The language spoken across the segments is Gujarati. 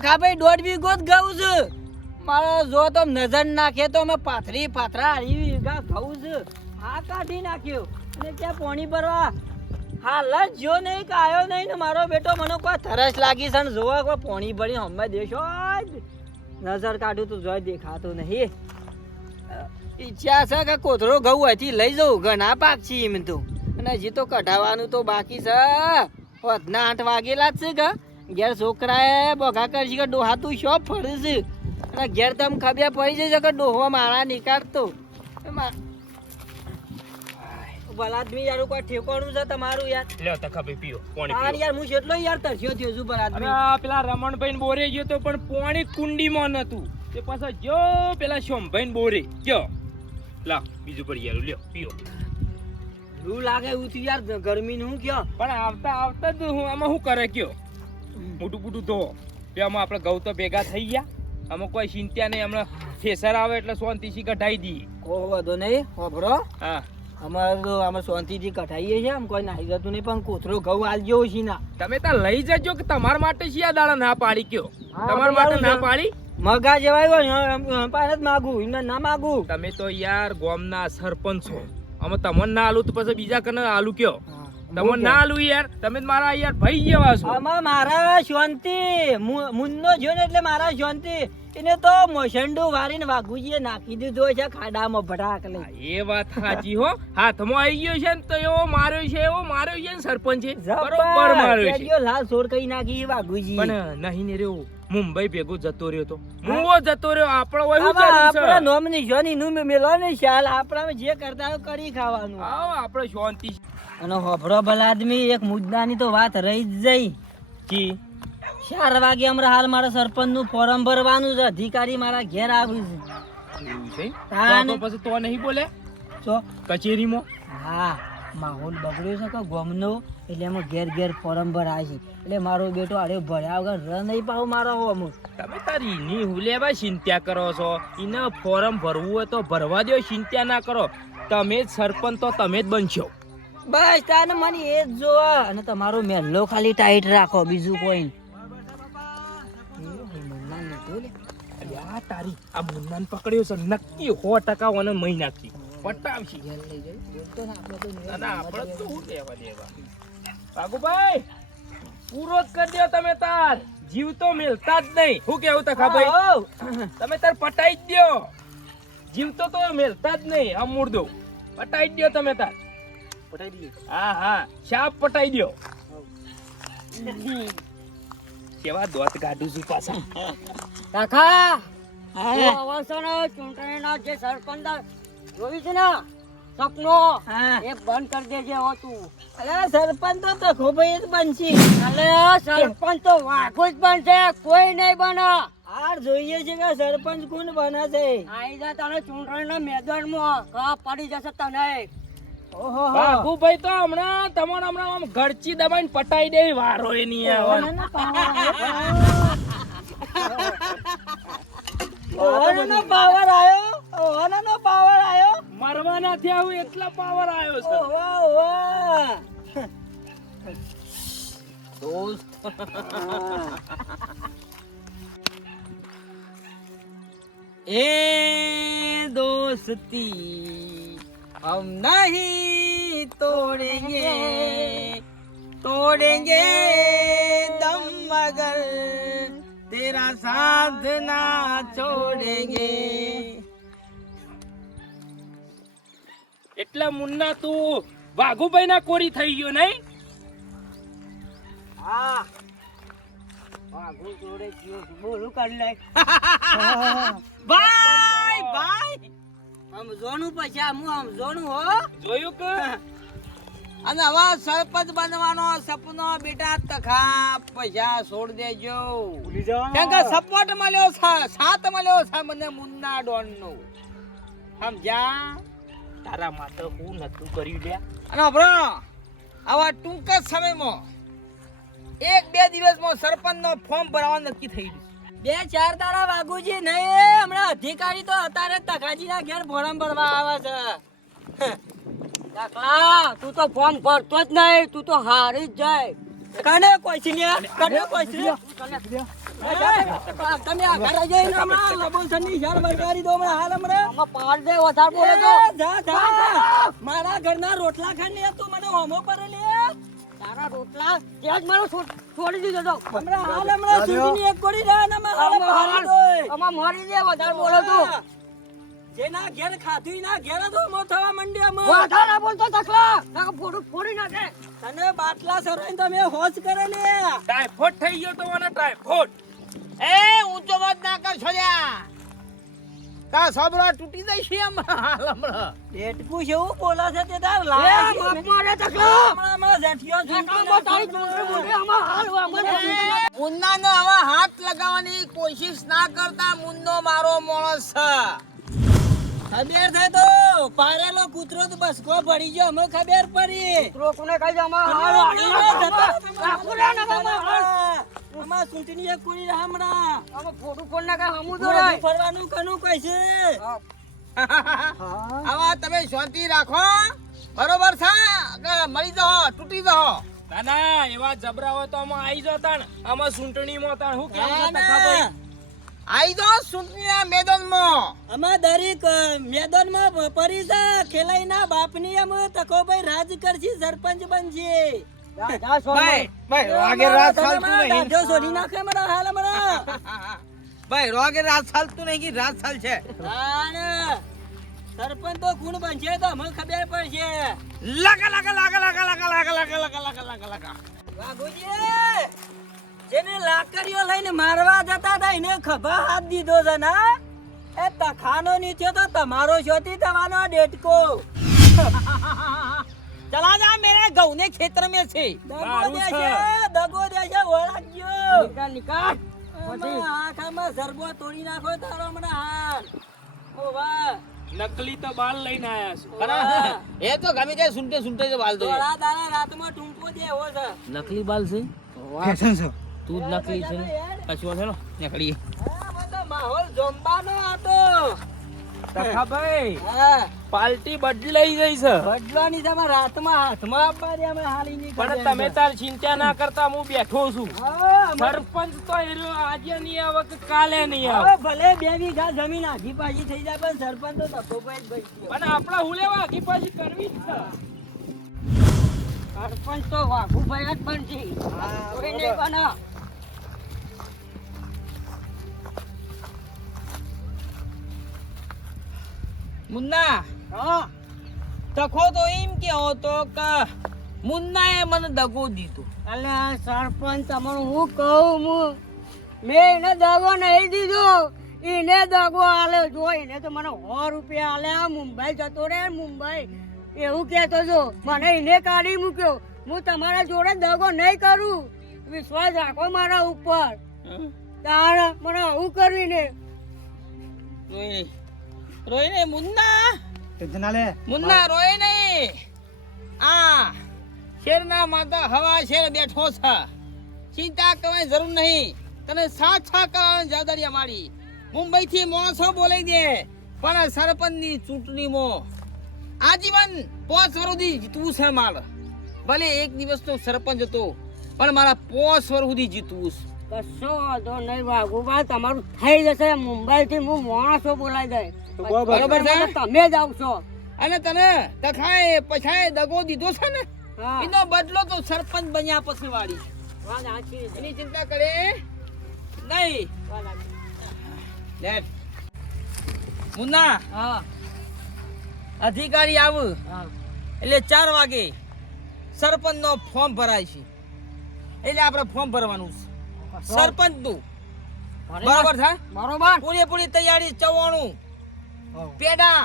તખા ભાઈ, દોઢ વીઘો જ ઘઉં છે. મારો જો તો નજર નાખે તો મેં પાથરી પાથરા અઢી વીઘા ઘઉં છે. હા, કાઢી નાખ્યો. અને ત્યાં પોણી ભરવા હાલ જ જો નહીં કે આવ્યો નહીં ને મારો બેટો મને કોઈ તરસ લાગી છે ને જોવા કોઈ પોણી ભરી હમે દેશો. નજર કાઢું તો જોઈ દેખાતું નહીં. ઈચ્છા છે કે કોથળો ઘઉં અહીંથી લઈ જવું ઘણા પાક છે એમ તો. અને હજી તો કઢાવવાનું તો બાકી છે. હોતના આઠ વાગેલા જ છે કે ઘેર છોકરાએ બોઘા કરશે કે ડોહા તું શો ફરશે અને ઘેર તમ ખબ્યા પડી જશે કે ડોહો માળા નીકાળતો? ભલાદમી યાર કોઈ ઠેકોણું છે તમારું યાર? લ્યો તખા ભાઈ પીઓ પાણી પીઓ યાર હું કેટલો યાર તરસ્યો થયો છું અરે ભલાદમી આ પેલા રમણભાઈ બોરે ગયો તો પણ પાણી કુંડીમાં નતું. તે પાછા જો પેલા શોમભાઈ બોરે ગયો. લા બીજું પડી યાર લ્યો પીઓ લૂ લાગે એવું થયું યાર ગરમીનું હું કયો? પણ આવતા આવતા જ હું આમાં શું કરે કયો? મોટું મોટું ધો. તે આમાં આપણે ગૌ તો ભેગા થઈ ગયા. આમાં કોઈ ચિંતા નહીં હમણાં ફેસર આવે એટલે શાંતિથી કઢાઈ દઈએ. ઓ બધો નહીં હોભરો હા. અમારે તો અમે શાંતિથી કઢાઈએ છીએ આમ કોઈ નાહી જતું નહીં પણ કોથરો ઘઉં આલજો છે ના. તમે તો લઈ જજો કે તમારા માટે આ દાડા ના પાડી કયો? તમારા માટે ના પાડી? મગા જેવાય પાસે જ માગું એમને ના માગું. તમે તો યાર ગોમના સરપંચ છો. અમે તમને ના આલું તો પછી બીજા કને આલુ કયો? તમને ના લુ યાર. તમે મારા યાર ભાઈ જેવા છો. આમાં મારા શાંતિ. મુન્નો જો ને એટલે મારા શાંતિ. એને તો મોશંડુ વારીને વાઘુજીએ નાખી દીધો છે ખાડામાં ભડાક લઈ એ વાત સાચી હો. હાથમાં આવી ગયો છે ને તો એવો માર્યો છે એવો માર્યો છે ને સરપંચે. બરોબર માર્યો છે. લાલ સોર કઈ નાખી વાઘુજી પણ નહીં ને રહ્યો. મુંબઈ ભેગો જતો રહ્યો તો. હું. જતો રહ્યો આપણો હોય જરૂર આપણા નોમની જોની નું મેલો ને શાલ આપણા જે કરતા કરી ખાવાનું. આવો આપણો શાંતિ અને હોભરો ભલા આદમી એક મુદ્દાની તો વાત રહી જ જઈ. કી ચાર વાગે હમણાં હાલ મારા સરપંચનું ફોર્મ ભરવાનું છે અધિકારી મારા ઘેર આવ્યું છે. એવું છે? તો પછી તો નહીં બોલે? તો કચેરીમાં? હા. માહોલ બગડ્યો છે કે ગમનો? એટલે એમાં ઘેર ઘેર ફોર્મ ભરાય છે. એટલે મારો બેટો અરે ભર્યા વગર ર નહીં પાવ મારો હોમ તમે તારી ની હુલેવા ચિંતા કરો છો? એને ફોર્મ ભરવું હોય તો ભરવા દો ચિંતા ના કરો. તમે જ સરપંચ તો તમે જ બનશો. બસ તાને મને એ જ જોવા. અને તમારો મેલ્લો ખાલી ટાઈટ રાખો બીજું કોઈ અરે આ તારી આ મુન્નાન પકડ્યો છે. નક્કી સો ટકા ઓને મહી નાખી. પટાવશી. ને આપણે તો ના ના આપણે તો શું લેવા દેવા? ભાગુભાઈ પૂરો જ કરી દો તમે તાર. જીવ તો મેલતા જ નહીં. શું કેવું તખા ભાઈ? તમે તાર પટાઈ જ દ્યો. જીવ તો તો મેલતા જ નહીં આ મૂળ દો પટાઈ જ દ્યો તમે તાર. હા હા. શાપ પટાઈ દ્યો. કેવા દોત કાઢું છું પાછા. કાકા આવા. અવસર ચૂંટણીના જે સરપંચ જોયું છે ને? સપનો. એ બંધ કરી દેજે હો તું. અરે સરપંચ તો તખોભાઈ જ બનશી. અલે સરપંચ તો વાઘો જ બનશે. કોઈ નહીં બને. હાર જોઈએ છે કે સરપંચ કોણ બને છે? આઈ જા તને ચૂંટણીના મેદાનમાં. કા પડી જશે તને. ઓહો તો હમણાં તમારે હમણાં આમ ઘરચી દબાઈને પટાઈ દે વારો એની પાવર આયો ઓહોનો પાવર આયો મરવાના થયા હું એટલા પાવર આવ્યો છે ઓહો ઓહો દોસ્ત ए दोस्ती हम नहीं तोड़ेंगे तोड़ेंगे दम मगर तेरा साथ ना छोड़ेंगे એટલે મુન્ના તું વાઘુભાઈ ના કોરી થઈ ગયો નહીં? પછી અને હવે સરપંચ બનવાનો સપનો બેટા તખા પૈસા છોડ દેજો. ભૂલી સપોર્ટ મળ્યો છે સાથ મળ્યો મુન્ના ડોન નો સમજ્યા? તારા માટે હું નતું કર્યું લે અને હભળો આવા ટૂંક જ સમયમાં એક બે દિવસમાં સરપંચનો ફોર્મ ભરવાનું નક્કી થઈ ગયું. બે ચાર તારા વાગુજી નહીં હમણાં અધિકારી તો અત્યારે તકાજીના ઘેર ફોર્મ ભરવા આવે છે. કાકા તું તો ફોર્મ ભરતો જ નહીં તું તો હારી જ જાય. કને કોઈ છે? કને કોઈ છે? તો તું તો તો જેના ઘેર ખાધી ના ઘેર નાખે તને બાટલા સરોઈને તમે હોશ કરે લે. થઈ ગયો તો મને ટાઈફોઈડ એ ઊંચો વાત ના કર છોડ્યા તા સબરા તૂટી જાય છે હમણાં હાલ હમણાં. બેટકું છે એવું બોલે છે તે તાર છે. બાપ? મારે તકલા હમણાં હમણાં જેઠિયો તકલામાં તારી જોડે બોલે આમાં હાલ આમાં મુન્નાનો હવે હાથ લગાવવાની કોશિશ ના કરતા મુન્નો મારો માણસ છે. ખબર થાય તો પારેલો કૂતરો તો બસકો પડી ગયો અમે ખબર પડી. લોકોને કહી દે હાલ આડી જતો રે ને આમાં અમાર સુંટીની એક કોરી હમણા. અમે ફોટો ફોન ના કા હમુ દો ફરવાનું કનું કઈ છે. આવા તમે શાંતિ રાખો બરોબર છે? મળી જાઓ તૂટી જાઓ. દાદા એવા જબરાઓ તો અમે આવી જાવ તાણ અમે સુંટણીમાં તાણ. હું કેમ ખબર આઈ દો સુંટણીના મેદાનમાં. અમે દરેક મેદાનમાં પરિસા ખેલાઈના બાપની અમે તકો ભાઈ રાજ કરશી સરપંચ બનશે. ભાઈ રોગે રાત ચાલતું નહીં રાત ચાલ છે સરપંચ તો બનશે તો અમને ખબર પડશે લગા લગા લગા લગા લગા લગા લગા લગા લગા લગા લગા વાઘુજી જેને લાકડીઓ લઈને મારવા જતા હતા એને ખભા હાથ દીધો છે ના એ તખાનો નીચે તો તમારો શોધી થવાનો ડેટકો ચલા જા મેરે ગૌ ને ખેતર में છે. દગો મારું દેશે છે. દગો દેશે ઓળખજો નિકાલ નિકાલ. આમાં આખામાં સરબો તોડી નાખો તારો હમણાં હાલ. ઓ વાહ. નકલી તો બાલ લઈને આયા છું. એ તો ગમે તે સુનતે સુનતે જ બાલ તો દાડા રાતમાં ટૂંકો દેવો છે. નકલી બાલ છે? ફેશન છે. તું જ નકલી છે. છે નીકળી હા, બધો માહોલ જોમ્બાનો હતો. હા. બદલાઈ ગઈ છે. બદલાની તમે રાતમાં હાથમાં આપવાની અમે હાલીની પણ તમે તાર ચિંતા ના કરતા હું બેઠો છું. સરપંચ તો એ આજે નહીં આવે કે કાલે નહીં આવે. ભલે બે વીઘા જમીન આખી પાછી થઈ જાય પણ સરપંચ તો જ બચશે. પણ આપણા હું લેવા આખી પાછી કરવી જ છે. સરપંચ તો વાઘુભાઈ જ બનશે. કોઈ નહીં બને મુન્ના. હા. તખો તો એમ કેવો તો કે મુન્નાએ મને દગો દીધો. અલે સરપંચ તમારું હું કહું હું? મેં એને દગો નહીં દીધો. એને દગો આલે જો એને તો મને સો રૂપિયા આલે. આ મુંબઈ જતો રે મુંબઈ. એવું કહેતો જો. મને એને કાઢી મૂક્યો. હું તમારા જોડે દગો નહીં કરું. વિશ્વાસ રાખો મારા ઉપર. તારે મને આવું કરવીને રોય મુન્ના. ને મુન્ના મુન્ના રોય નહીં આ શેરના માતા હવા શેર બેઠો છે. ચિંતા કરવાની જરૂર નહીં. તને સાત છા કરવાની જવાબદારી અમારી. મુંબઈ થી માણસો બોલાઈ દે પણ સરપંચની ચૂંટણીમાં આજીવન પોસ વર્ષ સુધી જીતવું છે માર. ભલે એક દિવસ તો સરપંચ હતો પણ મારા પોસ વર્ષ સુધી જીતવું છે. કશો વાંધો નહીં વાઘુબા તમારું થઈ જશે. મુંબઈ થી હું માણસો બોલાઈ દઈ બરોબર. છે? તમે જ આવશો. અને તને તખાય પછાય દગો દીધો છે ને એનો બદલો તો સરપંચ બન્યા પછી વાળી. એની ચિંતા કરે નહીં. લેટ મુન્ના હા. અધિકારી આવ. એટલે ચાર વાગે સરપંચ નો ફોર્મ ભરાય છે. એટલે આપણે ફોર્મ ભરવાનું છે. સરપંચનું. બરાબર થાય બરોબર. પૂરેપૂરી તૈયારી ચવાણું. પેડા.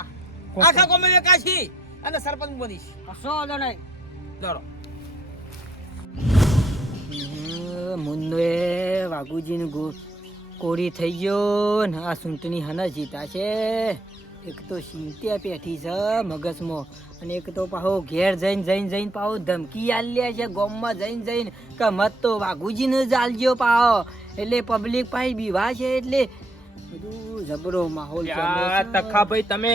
આખા કોમે વેકાશી. અને સરપંચ બનીશ. કશો વાંધો નહીં. ચલો મુન્નો વાઘુજીનું ગો કોરી થઈ ગયો ને આ ચૂંટણી હના જીતા છે. એક તો સિંત્યા પેઠી છે મગજમાં અને એક તો પાહો ઘેર જઈને જઈને જઈને પાહો ધમકી આલ્યા છે ગોમમાં જઈને જઈને. કે મત તો વાઘુજીને જ આલજો પાહો. એટલે પબ્લિક પાસે બીવા છે એટલે બધું જબરો માહોલ તખાભાઈ તમે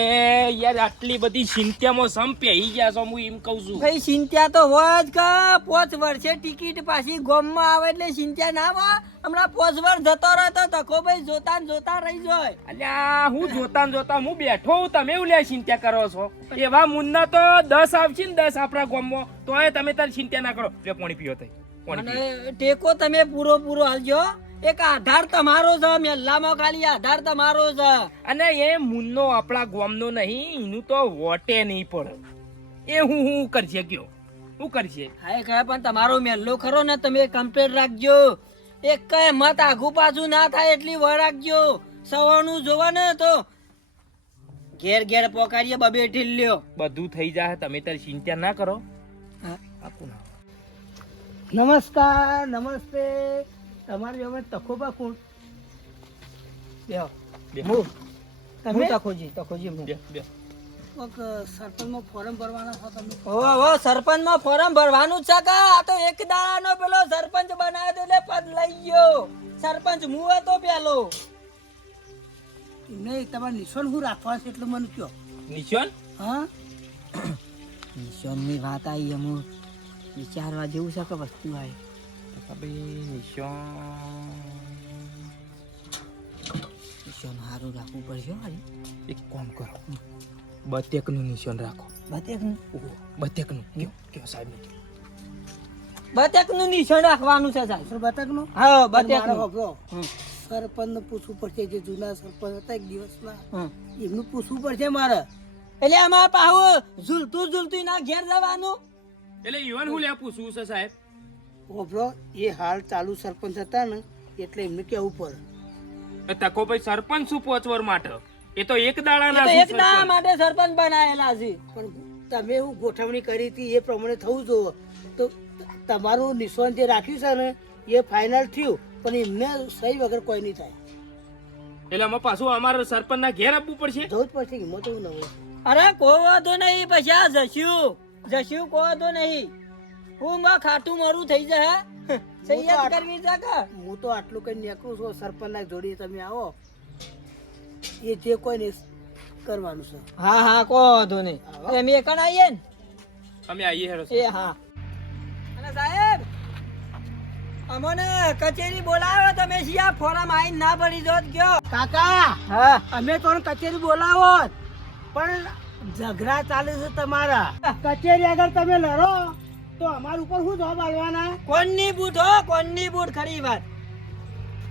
યાર આટલી બધી ચિંતામાં સમ પેહી ગયા છો હું એમ કહું છું. ભાઈ ચિંતા તો હોય જ કે પોચ વર્ષે ટિકિટ પાછી ગોમમાં આવે એટલે ચિંતા ના હોય હમણાં પોચ વર્ષ જતો રહે તો તકો ભાઈ જોતા ને જોતા રહી જોય. અલ્યા હું જોતા ને જોતા હું બેઠો હું તમે એવું લે ચિંતા કરો છો. એવા મુન્ના તો દસ આવશે ને દસ આપણા ગામમાં. તોય તમે તારી ચિંતા ના કરો. લે પાણી પીઓ અને ટેકો તમે પૂરો પૂરો હાલજો. એક આધાર તમારો છે મેલ્લામાં ખાલી આધાર તમારો છે. અને એ મુન્નો આપણા ગોમનો નહીં એનું તો વોટે નહીં પડે એ હું હું કરશે કયો હું કરશે હા એ કહે પણ તમારો મેલ્લો ખરો ને તમે કમ્પ્લેટ રાખજો. એક કઈ મત આઘું પાછું ના થાય એટલી વાર રાખજો. સવારનું જોવા ને તો ઘેર ઘેર પોકારીએ બબે ઢીલ્યો બધું થઈ જાય તમે તારી ચિંતા ના કરો. હા. આપું નમસ્કાર નમસ્તે. તમારી અમે તખોબા કોણ? બેહો. બે તમે? હું તખોજી તખોજી હું સરપંચમાં ફોરમ ભરવાના છો તમે ઓ ઓ સરપંચમાં ફોર્મ ભરવાનું જ છે કે? આ તો એક દાડાનો પેલો સરપંચ બનાવ્યો તો એટલે પદ લઈ ગયો. સરપંચ હું હતો પેલો. નહીં તમારે નિશાન શું રાખવા છે એટલું મને કહો. નિશાન? હા? નિશાનની વાત આવી અમુ વિચારવા જેવું છે કે વસ્તુ આવી? નિશાન નિશાન સારું રાખવું પડશે હારી. એક કામ કરો. બતેકનું નિશાન રાખો. બતેકનું? ઓહો, બતેકનું. કયો? કયો સાહેબ બતેકનું નિશાન રાખવાનું છે સાહેબ. બતેકનું? હા બતેકનું. હોભળો. હમ, પૂછવું પડશે જે જૂના સરપંચ હતા એક દિવસના એમનું પૂછવું પડશે મારે. એટલે અમારે પાહુ ઝૂલતું ઝૂલતું ના ઘેર જવાનું. એટલે ઈવન હું લે પૂછવું છે સાહેબ? હોભળો એ હાલ ચાલુ સરપંચ હતા ને એટલે એમને કેવું પડે. તકો ભાઈ સરપંચ શું પહોંચવર માટે? એ તો એક દાડાના એક દાડા માટે સરપંચ બનાયેલા છે. પણ તમે હું ગોઠવણી કરી હતી એ પ્રમાણે થવું જોઈએ. તો તમારું નિશાન જે રાખ્યું છે ને એ ફાઇનલ થયું પણ એમને સહી વગર કોઈ નહીં થાય. એટલે અમે પાછું અમારે સરપંચ ના ઘેર આપવું પડશે? જવું જ પડશે હિંમત એવું ન હોય અરે કોઈ વાંધો નહીં પછી આ જસ્યું. જસ્યું કોઈ વાંધો નહીં. હું માં ખાટું મારું થઈ જાય સૈયદ કરવી છે કે? હું તો આટલું કઈ નીકળું છું સરપંચના જોડી તમે આવો. એ જે કોઈ ને કરવાનું છે. હા હા કો વાંધો નહીં. એમ એ કણ આવીએ ને. અમે આવીએ હેડો એ હા. અને સાહેબ અમને કચેરી બોલાવો તમે શિયા ફોરમ આવીને ના ભરી દો ગયો? કયો કાકા હા. અમે તો કચેરી બોલાવો પણ ઝઘડા ચાલે છે તમારા. કચેરી આગળ તમે લડો. ઉપર શું જવાબ આલવાના કોણની બૂટ હો કોણની બૂટ? ખરી વાત.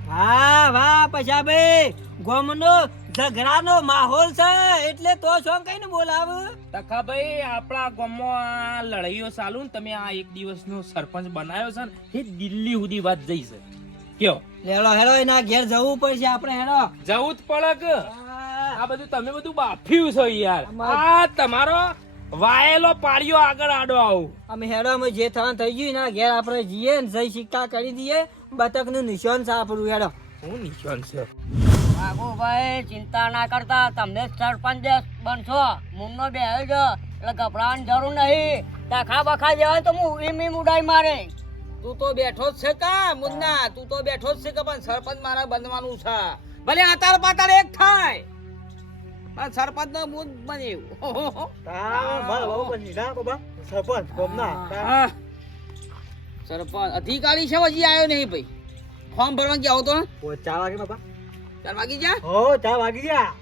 વાહ વાહ પછા ભાઈ ગોમનો ઝઘડાનો માહોલ છે એટલે તો શું કઈને બોલાવ. તખાભાઈ આપણા ગામમાં આ લડાઈઓ ચાલુ ને તમે આ એક દિવસનો સરપંચ બનાવ્યો છે ને એ દિલ્હી સુધી વાત જઈ છે. કયો? હેડો હેડો એના ઘેર જવું પડશે આપણે હેડો જવું જ પડે આ બધું તમે બધું બાફ્યું છો યાર. આ તમારો વાયેલો પાડ્યો આગળ આડો આવું. અમે હેડો અમે જે થવાનું થઈ ગયું ને ઘેર આપણે જઈએ ને જઈ સિક્કા કરી દઈએ. બતકનું નિશાન છે આપણું હેડો. હું નિશાન છે? ભાઈ ચિંતા ના કરતા તમને સરપંચ બનશો. મુન્નો બે જો એટલે ગભરાવાની જરૂર નહીં. તખા બખા જવાય તો હું ઈમ ઈમ ઉડાઈ મારે. તું તો બેઠો જ છે કા મુન્ના? તું તો બેઠો જ છે કે પણ સરપંચ મારા બનવાનું છે? ભલે આતાર પાતાર એક થાય. સરપંચ નો મુદ બની હા. સરપંચ અધિકારી છે હજી આવ્યો નહીં ભાઈ. ફોર્મ ભરવા ગયા હતો ને ચા વાગે બાપા? ચાર વાગી જા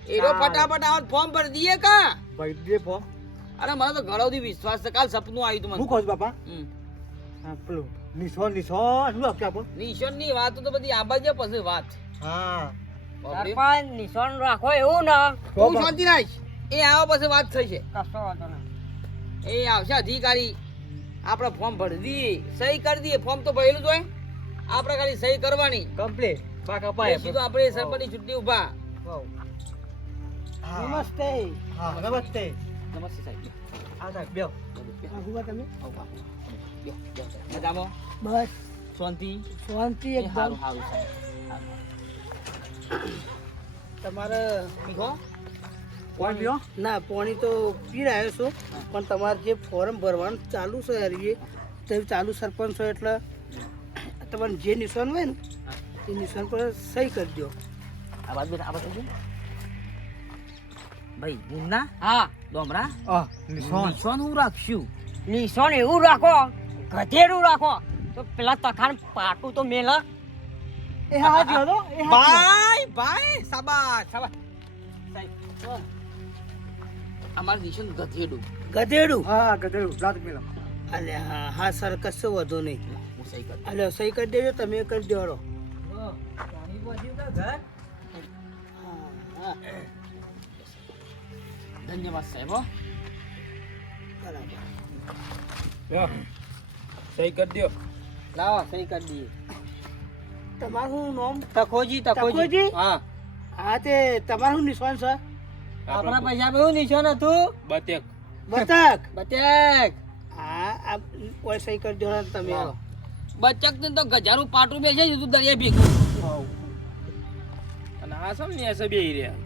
એનો ફટાફટ આવો ફોર્મ ભરી દઈએ કા? અરે મને તો ઘણો દી વિશ્વાસ છે. કાલ સપનું આવ્યું તું મને. હમ. નિશોનની વાત તો બધી આબાજે પછી વાત. બાપરે. સરપંચ નિશાન રાખો એવું ના. હું શાંતિ રાખ. એ આવો પછી વાત થઈ છે કશો વાંધો નહીં. એ આવશે અધિકારી. આપણે ફોર્મ ભરી દઈએ. સહી કરી દઈએ. ફોર્મ તો ભરેલું જ હોય. આપણે ખાલી સહી કરવાની. કમ્પ્લીટ પાકા આપણે સરપંચની ચૂંટણી ઊભા નમસ્તે. નમસ્તે. નમસ્તે સાહેબ. આ સાહેબ બેહો. આહુબા તમે? આવો, આવો. બેહો, બેહો. મજામાં? બસ. શાંતિ? શાંતિ એકદમ. સારું સારું સાહેબ. તમારે પીહો ના પાણી તો પી રહ્યો છું પણ તમારે જે ફોર્મ ભરવાનું ચાલુ છે હરીએ તે તો ચાલુ સરપંચ છો એટલે તમારે જે નિશાન હોય ને એ નિશાન પર સહી કરી દો. આ બાજુ આ બાજુ ભાઈ મુન્ના? હા. ડોમરા? હા નિશાન. હું રાખશું? નિશાન એવું રાખો ગધેડું રાખો. તો પેલા તખાન પાટું તો મેલ. એ હા જો તો ભાઈ ભાઈ સાબાશ સાબાશ સાહેબ અમાર નિશાન ગધેડું. ગધેડું? હા ગધેડું રાત મેલ અલે હા હા સર કશો વધુ નહીં. હું સહી કરી અલે સહી કરી દેજો તમે કરી દેવાનો ધન્યવાદ સાહેબ હો. લ્યો, સહી કરી દ્યો. લાવો સહી કરી દઈએ. તમારું નામ? તકોજી તકોજી? હા. હા તે તમારું નિશાન છે આપણા પૈસા બહુ નિશાન હતું? બતેક. બતક? બટેક હા આ ઓય સહી કરી તમે. બચક ને તો ગજારું પાટું બેસે છે તું દરિયા ભેગું અને આ સમ ને એસે બેહી રહ્યા.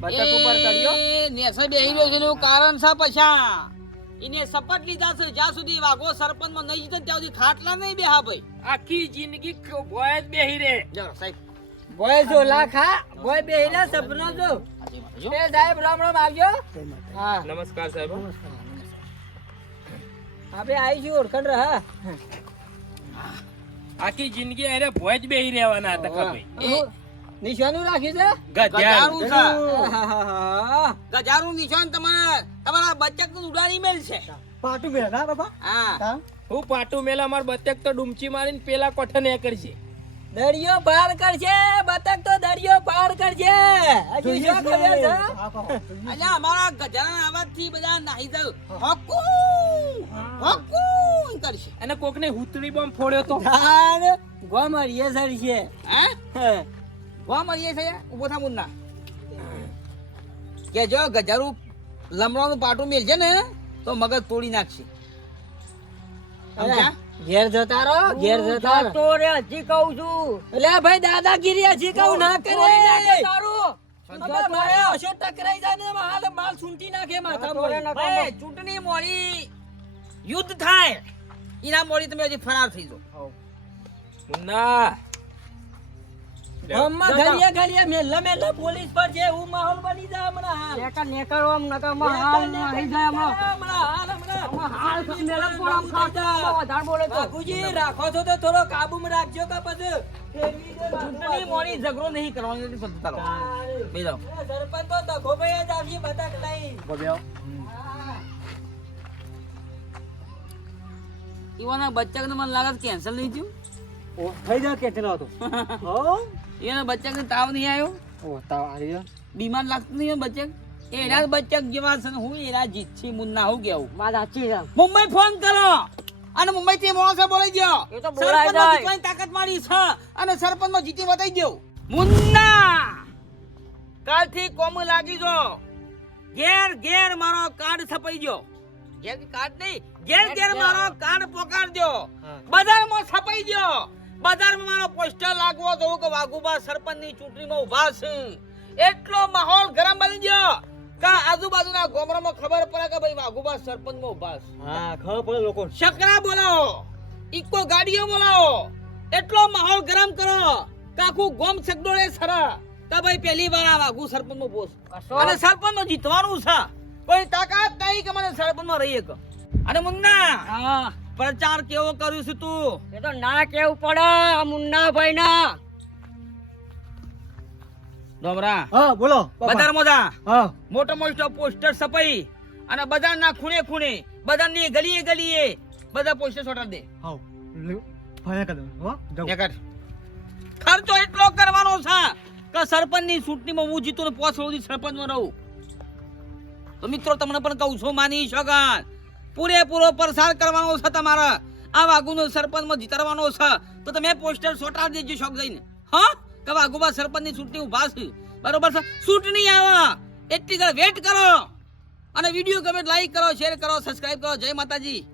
બચક ઉપર કર્યો ને એસે બેહી રહ્યો છે એનું કારણ છે પછા એને શપથ લીધા છે જ્યાં સુધી વાઘો સરપંચમાં નહીં જીતે ત્યાં સુધી ખાટલા નહીં બેહા ભાઈ. આખી જિંદગી ભોય જ બેહી રે સાહેબ. ભોય જો લાખા ભોય બેહી ના સપનો જો. એ સાહેબ રામ રામ આવ્યો હા. નમસ્કાર સાહેબ. આપણે આવીશું ઓળખણ રહા આખી જિંદગી અરે ભોય જ બેહી રહેવાના હતા ભાઈ? નિશાનું રાખ્યું છે? ગજારું છે. ગજારું નિશાન તમારા તમારા બચકનું ઉડાડી મેલ છે. પાટુ મેલા ના બાપા? હા. હું. પાટુ મેલા માર બચક તો ડુમચી મારીને પેલા કોઠે ને કરશે દરિયો પાર કરશે બતક તો દરિયો પાર કરશે. હજી શું કરે છે? અલ્યા અમારા ગજાના અવાજથી બધા નાહી જાવ હકુ હકુ કરશે. અને કોકને હુતળી બોમ્બ ફોડ્યો તો? ધાન ગોમરીએ સડશે હા? હે. વા મળીએ છે ઊભો થા મુન્ના. કે જો ગજારું લમડાનું પાટું છે ને તો મગજ તોડી નાખશે. ઘેર જતા રહો ઘેર જતા રહો. હજી કહું છું. એટલે ભાઈ દાદાગીરી હજી કહું ના કરે. તારું. ને. ના ચૂંટણી મોડી. યુદ્ધ થાય. એના મોડી તમે હજી ફરાર થઈ જાઓ. મુન્ના હમણાં ઘડીએ ઘડીએ મેલ્લા મેલ્લા પોલીસ પર છે એવું માહોલ બની જાય હમણાં હાલ. નેકર નેકર આમ નકરમાં હાલ નાહી જાય હમણાં. હમણાં હાલ હમણાં. હાલ તો મેલા પણ ખાતા. વધારે બોલે તો. બાપુજી રાખો છો તો થોડો કાબુમાં રાખજો કે પછી ચૂંટણી મોડી ઝઘડો નહીં કરવાનો નથી પદ્ધતિ તારો. બે જાઓ. સરપંચ તો ધક્કો ભાઈ જ આવશે બતક લઈ ઈવાના બચ્ચા મને લાગે કેન્સલ નહીં થયું થઈ જાય કેન્સલ હો એના બચ્ચા તાવ નહીં આવ્યો? ઓ તાવ આવ્યો બીમાર લાગતું નહીં બચ્ચક એના બચ્ચક જેવા છે હું એના જીતથી મુન્ના હું કેવું? વાત સાચી છે. મુંબઈ ફોન કરો. અને મુંબઈ થી માણસો બોલાઈ ગયો. એ તો બોલાઈ જાય. તાકાત મારી છે. અને સરપંચ નો જીતી બતાવી ગયો. મુન્ના! કાલથી કોમ લાગી જો ઘેર ઘેર મારો કાર્ડ છપાઈ ગયો. ઘેર કાર્ડ નહીં? ઘેર ઘેર મારો કાર્ડ પોકાર દો. બજારમાં છપાઈ ગયો. બજારમાં મારો પોસ્ટર લાગવો તો કે વાઘુબા સરપંચની ચૂંટણીમાં ઊભા છે. એટલો માહોલ ગરમ બની ગયો કે આજુબાજુના ગોમરામાં ખબર પડે કે ભાઈ વાઘુબા સરપંચમાં ઊભા છે. હા ખબર પડે લોકો શકરા બોલાવો ઇકો ગાડીઓ બોલાવો એટલો માહોલ ગરમ કરો કે આખું ગોમ છગડોળે સરા. કે ભાઈ પહેલી વાર આ વાઘુ સરપંચમાં બોસ અને સરપંચમાં જીતવાનું છે. કોઈ તાકાત નહીં કે મને સરપંચમાં રહી એક અને મુન્ના હા. પ્રચાર કેવો કર્યું છે તું? એ તો ના કેવું પડે આ મુન્નાભાઈ ના ડોમરા. હા બોલો બજાર મોજા હા. મોટો મોટો પોસ્ટર સપાઈ અને બજારના ખૂણે ખૂણે બજારની ગલીએ ગલીએ બધા પોસ્ટર ચોટાડી દે. હા ફાયા કર હો કર ખર્ચો એટલો કરવાનો છે કે સરપંચની ચૂંટણીમાં હું જીતું ને પોસ સુધી સરપંચમાં રહું. તો મિત્રો તમને પણ કહું છું માની શકન પૂરેપૂરો પ્રસાર કરવાનો છે તમારે. આ વાઘુનો સરપંચમાં જીતાડવાનો છે. તો તમે પોસ્ટર સોટાડી દેજો શોખ જઈને. હા? કે વાઘુબા સરપંચની ચૂંટણી ઊભા છે. બરોબર છે? ચૂંટણી આવે. એટલી વેટ કરો. અને વીડિયો ગમે લાઈક કરો શેર કરો સબસ્ક્રાઇબ કરો. જય માતાજી.